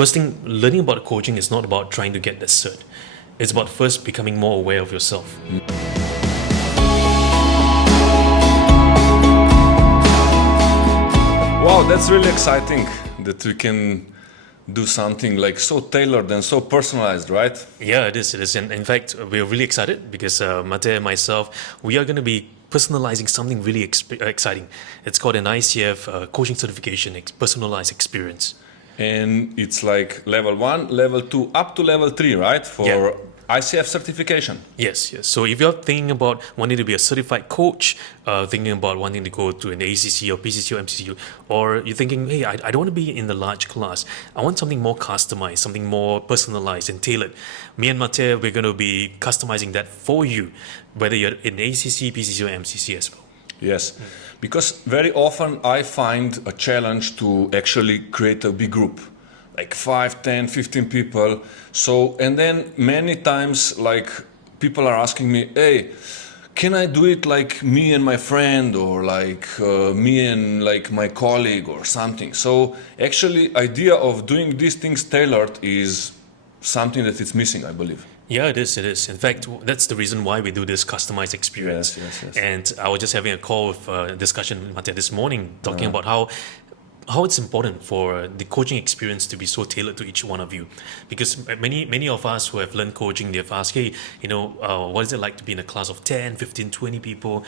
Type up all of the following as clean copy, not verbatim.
first thing, learning about coaching is not about trying to get the cert. It's about first becoming more aware of yourself. Wow, that's really exciting that we can do something like so tailored and so personalized, right? Yeah, it is. It is. And in fact, we're really excited because Matej and myself, we are going to be personalizing something really exciting. It's called an ICF Coaching Certification, personalized experience. And it's like level 1, level 2, up to level 3, right? For ICF certification. Yes, yes. So if you're thinking about wanting to be a certified coach, thinking about wanting to go to an ACC or PCC or MCC, or you're thinking, hey, I don't want to be in the large class. I want something more customized, something more personalized and tailored. Me and Matej, we're going to be customizing that for you, whether you're in ACC, PCC, or MCC as well. Yes, because very often I find a challenge to actually create a big group, like 5, 10, 15 people. So, and then many times like people are asking me, hey, can I do it like me and my friend, or like me and like my colleague or something? So actually idea of doing these things tailored is something that is missing, I believe. Yeah, it is. It is. In fact, that's the reason why we do this customized experience. Yes. And I was just having a call with discussion with Matej this morning, talking about how it's important for the coaching experience to be so tailored to each one of you, because many of us who have learned coaching, they've asked, hey, what is it like to be in a class of 10, 15, 20 people?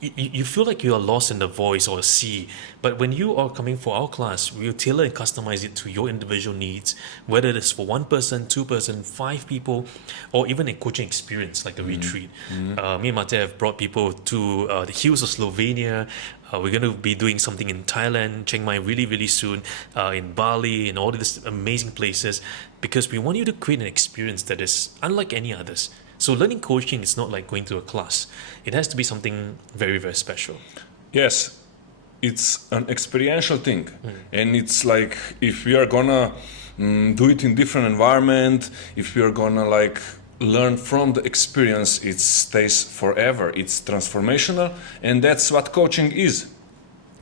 You feel like you are lost in the voice or sea, but when you are coming for our class, we'll tailor and customize it to your individual needs, whether it is for 1 person, 2 person, 5 people, or even a coaching experience like a retreat. Me and Matej have brought people to the hills of Slovenia. We're going to be doing something in Thailand, Chiang Mai really soon, in Bali, and all these amazing places, because we want you to create an experience that is unlike any others. So learning coaching is not like going to a class. It has to be something very special. Yes, it's an experiential thing. And it's like if we are gonna do it in different environment, if we are gonna like learn from the experience, it stays forever. It's transformational, and that's what coaching is.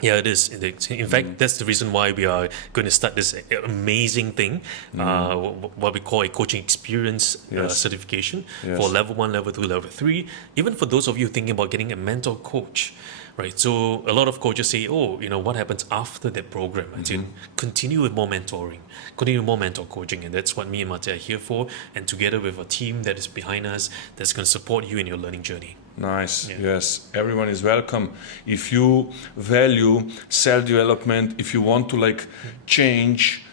Yeah, it is. In fact, that's the reason why we are going to start this amazing thing, what we call a coaching experience certification for level 1, level 2, level 3. Even for those of you thinking about getting a mentor coach, right? So a lot of coaches say, what happens after that program? I say, continue with more mentoring, continue with more mentor coaching. And that's what me and Matej are here for. And together with a team that is behind us, that's going to support you in your learning journey. Nice. Yes, everyone is welcome. If you value self-development, if you want to like change,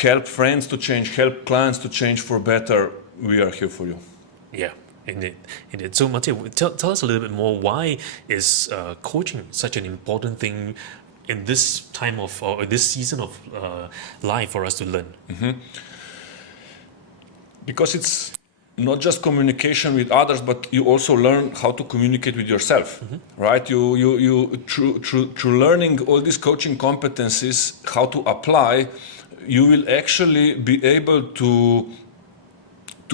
help friends to change, help clients to change for better, we are here for you. Yeah, indeed. So Matej, tell us a little bit more, why is coaching such an important thing in this time of, or this season of life for us to learn? Because it's not just communication with others, but you also learn how to communicate with yourself, right? You through learning all these coaching competencies, how to apply, you will actually be able to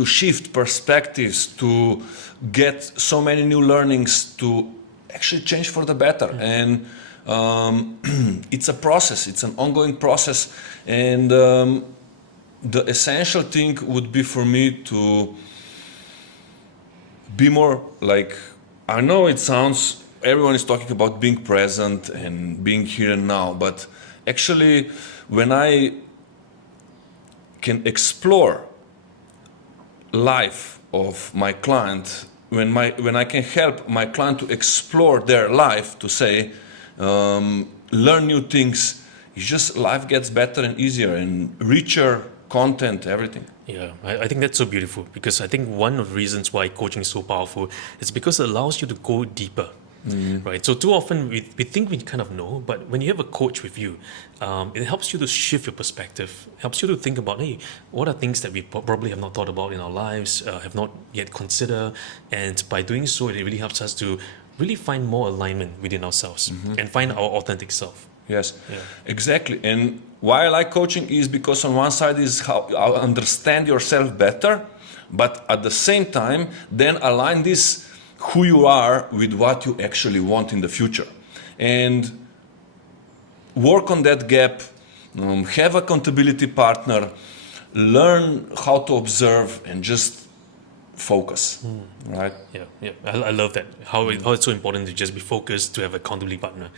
shift perspectives, to get so many new learnings, to actually change for the better. And it's a process, it's an ongoing process. And the essential thing would be for me to be more like, I know it sounds, everyone is talking about being present and being here and now, but actually when I can explore life of my client, when I can help my client to explore their life, to say, learn new things, it's just life gets better and easier and richer content, everything. Yeah, I think that's so beautiful, because I think one of the reasons why coaching is so powerful is because it allows you to go deeper, right? So too often we think we kind of know, but when you have a coach with you, it helps you to shift your perspective, helps you to think about, hey, what are things that we probably have not thought about in our lives, have not yet considered, and by doing so, it really helps us to really find more alignment within ourselves and find our authentic self. Yes, exactly. And why I like coaching is because on one side is how you understand yourself better, but at the same time, then align this who you are with what you actually want in the future. And work on that gap have accountability partner, learn how to observe and just focus, right? I love that. How it's so important to just be focused, to have a accountability partner.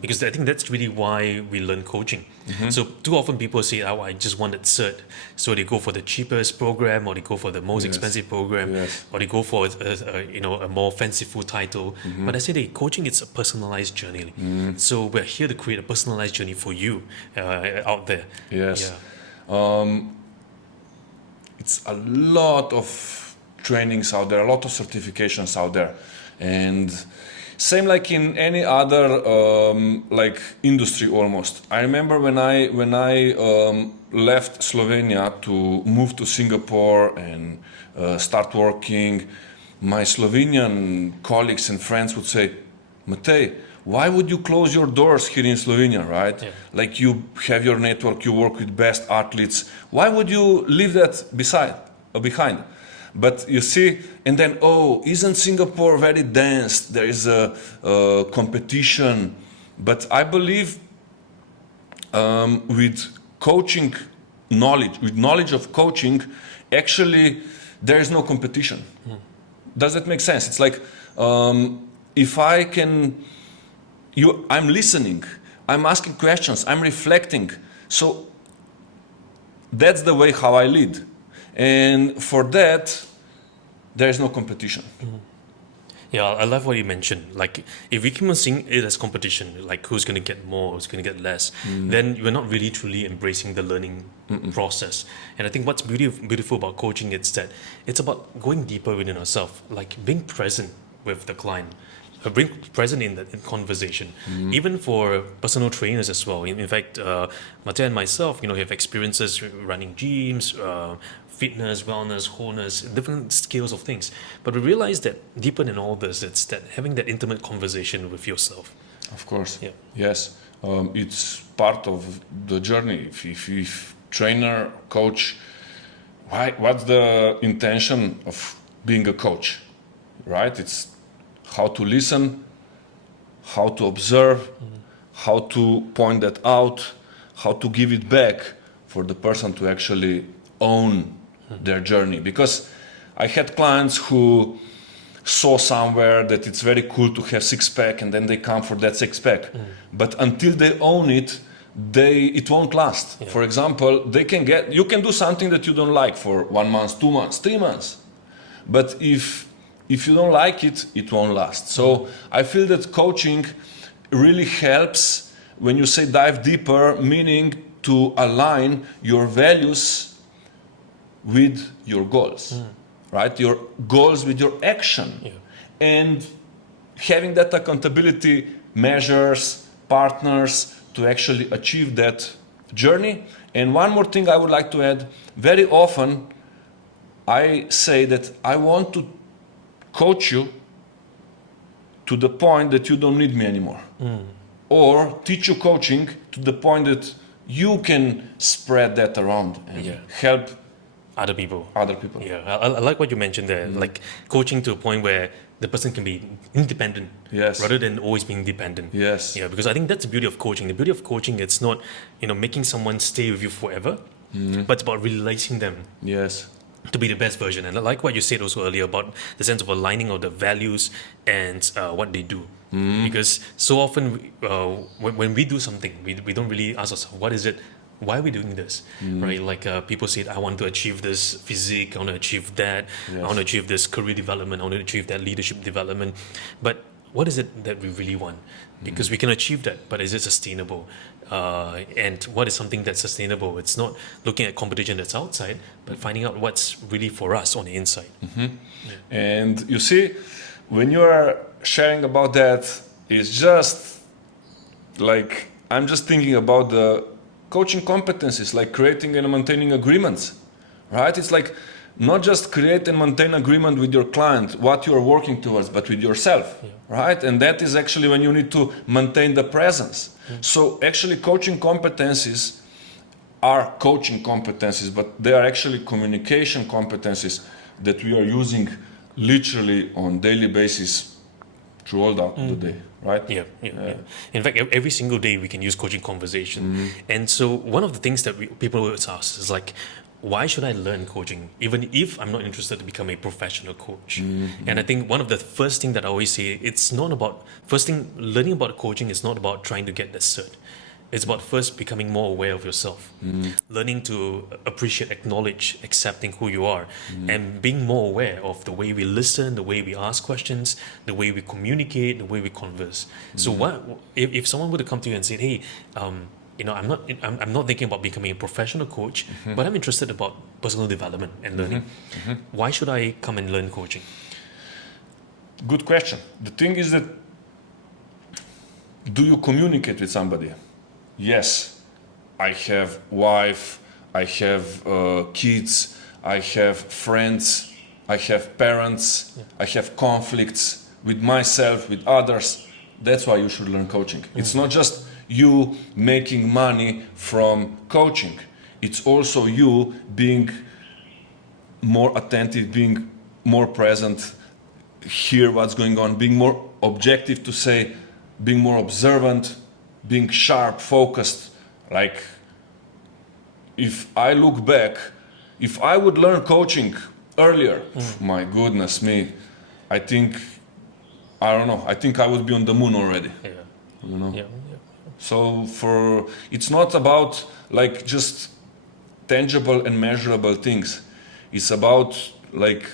Because I think that's really why we learn coaching. So too often people say, oh, I just want that cert. So they go for the cheapest program, or they go for the most expensive program, or they go for a more fanciful title. But I say that coaching, it's a personalized journey. So we're here to create a personalized journey for you out there. Yes. It's a lot of trainings out there, a lot of certifications out there, and same like in any other like industry almost. I remember when I left Slovenia to move to Singapore and start working, my Slovenian colleagues and friends would say, Matej, why would you close your doors here in Slovenia, right? Like, you have your network, you work with best athletes. Why would you leave that behind? But you see, and then, oh, isn't Singapore very dense? There is a competition. But I believe with coaching knowledge, with knowledge of coaching, actually there is no competition. Does that make sense? It's like, if I can, I'm listening, I'm asking questions, I'm reflecting. So that's the way how I lead. And for that, there is no competition. Yeah, I love what you mentioned. Like, if we keep on seeing it as competition, like who's going to get more, who's going to get less, then we're not really truly embracing the learning process. And I think what's beautiful about coaching is that it's about going deeper within ourselves, like being present with the client, being present in conversation, even for personal trainers as well. In fact, Matej and myself, have experiences running gyms, fitness, wellness, wholeness, different scales of things. But we realize that deeper than all this, it's that having that intimate conversation with yourself. Of course. Yes. It's part of the journey. If trainer, coach, what's the intention of being a coach, right? It's how to listen, how to observe, how to point that out, how to give it back for the person to actually own their journey. Because I had clients who saw somewhere that it's very cool to have six-pack, and then they come for that six-pack. But until they own it, it won't last. For example, you can do something that you don't like for 1 month, 2 months, 3 months. But if you don't like it, it won't last. So I feel that coaching really helps when you say dive deeper, meaning to align your values with your goals, right? Your goals with your action. And having that accountability measures, partners to actually achieve that journey. And one more thing I would like to add, very often I say that I want to coach you to the point that you don't need me anymore. Or teach you coaching to the point that you can spread that around and help other people. Yeah, I like what you mentioned there, like coaching to a point where the person can be independent rather than always being dependent. Yeah, because I think that's the beauty of coaching. The beauty of coaching, it's not, making someone stay with you forever, but it's about releasing them. To be the best version. And I like what you said also earlier about the sense of aligning of the values and what they do. Because so often when we do something, we don't really ask ourselves, what is it? Why are we doing this? Right? Like people say, I want to achieve this physique, I want to achieve that, I want to achieve this career development, I want to achieve that leadership development. But what is it that we really want? Because we can achieve that, but is it sustainable? And what is something that's sustainable? It's not looking at competition that's outside, but finding out what's really for us on the inside. And you see, when you are sharing about that, it's just like, I'm just thinking about the coaching competencies, like creating and maintaining agreements, right? It's like not just create and maintain agreement with your client, what you are working towards, but with yourself, right? And that is actually when you need to maintain the presence. So actually coaching competencies are coaching competencies, but they are actually communication competencies that we are using literally on daily basis throughout the day, right? Yeah. In fact, every single day we can use coaching conversation. And so one of the things that people always ask is like, why should I learn coaching even if I'm not interested to become a professional coach? And I think one of the first thing that I always say, it's not about, first thing, learning about coaching is not about trying to get the cert. It's about first becoming more aware of yourself, learning to appreciate, acknowledge, accepting who you are, and being more aware of the way we listen, the way we ask questions, the way we communicate, the way we converse. So what if someone were to come to you and say, hey, I'm not thinking about becoming a professional coach, but I'm interested about personal development and learning. Why should I come and learn coaching? Good question. The thing is that, do you communicate with somebody? Yes, I have wife, I have kids, I have friends, I have parents, I have conflicts with myself, with others. That's why you should learn coaching. It's not just you making money from coaching. It's also you being more attentive, being more present, hear what's going on, being more objective to say, being more observant, being sharp, focused. Like, if I look back, if I would learn coaching earlier, my goodness me, I think I would be on the moon already. So it's not about like just tangible and measurable things. It's about like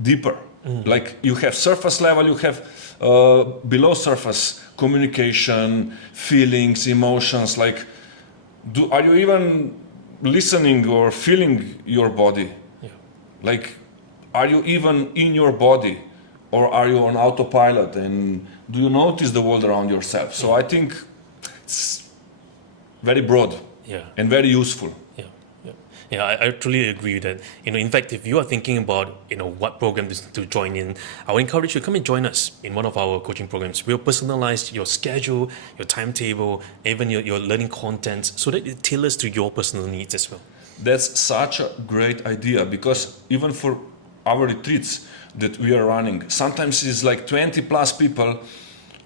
deeper. Like you have surface level, you have below surface communication, feelings, emotions. Like, are you even listening or feeling your body? Like, are you even in your body, or are you on autopilot? And do you notice the world around yourself? So I think it's very broad and very useful. Yeah, I truly agree with that. In fact, if you are thinking about, what program to join in, I would encourage you to come and join us in one of our coaching programs. We'll personalize your schedule, your timetable, even your learning content, so that it tailors to your personal needs as well. That's such a great idea, because even for our retreats that we are running, sometimes it's like 20 plus people.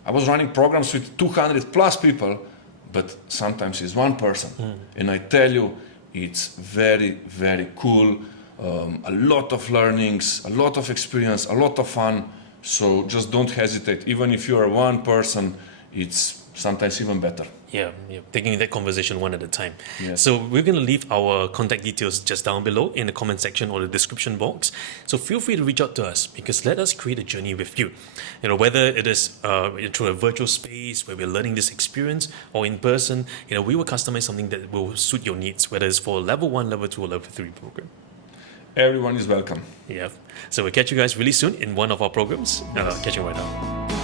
I was running programs with 200 plus people, but sometimes it's one person. And I tell you, it's very, very cool. A lot of learnings, a lot of experience, a lot of fun. So just don't hesitate. Even if you are one person, it's sometimes even better. Yeah, taking that conversation one at a time. Yes. So we're going to leave our contact details just down below in the comment section or the description box. So feel free to reach out to us, because let us create a journey with you. Whether it is through a virtual space where we're learning this experience, or in person, we will customize something that will suit your needs, whether it's for level 1, level 2, or level 3 program. Everyone is welcome. Yeah. So we'll catch you guys really soon in one of our programs. Catch you right now.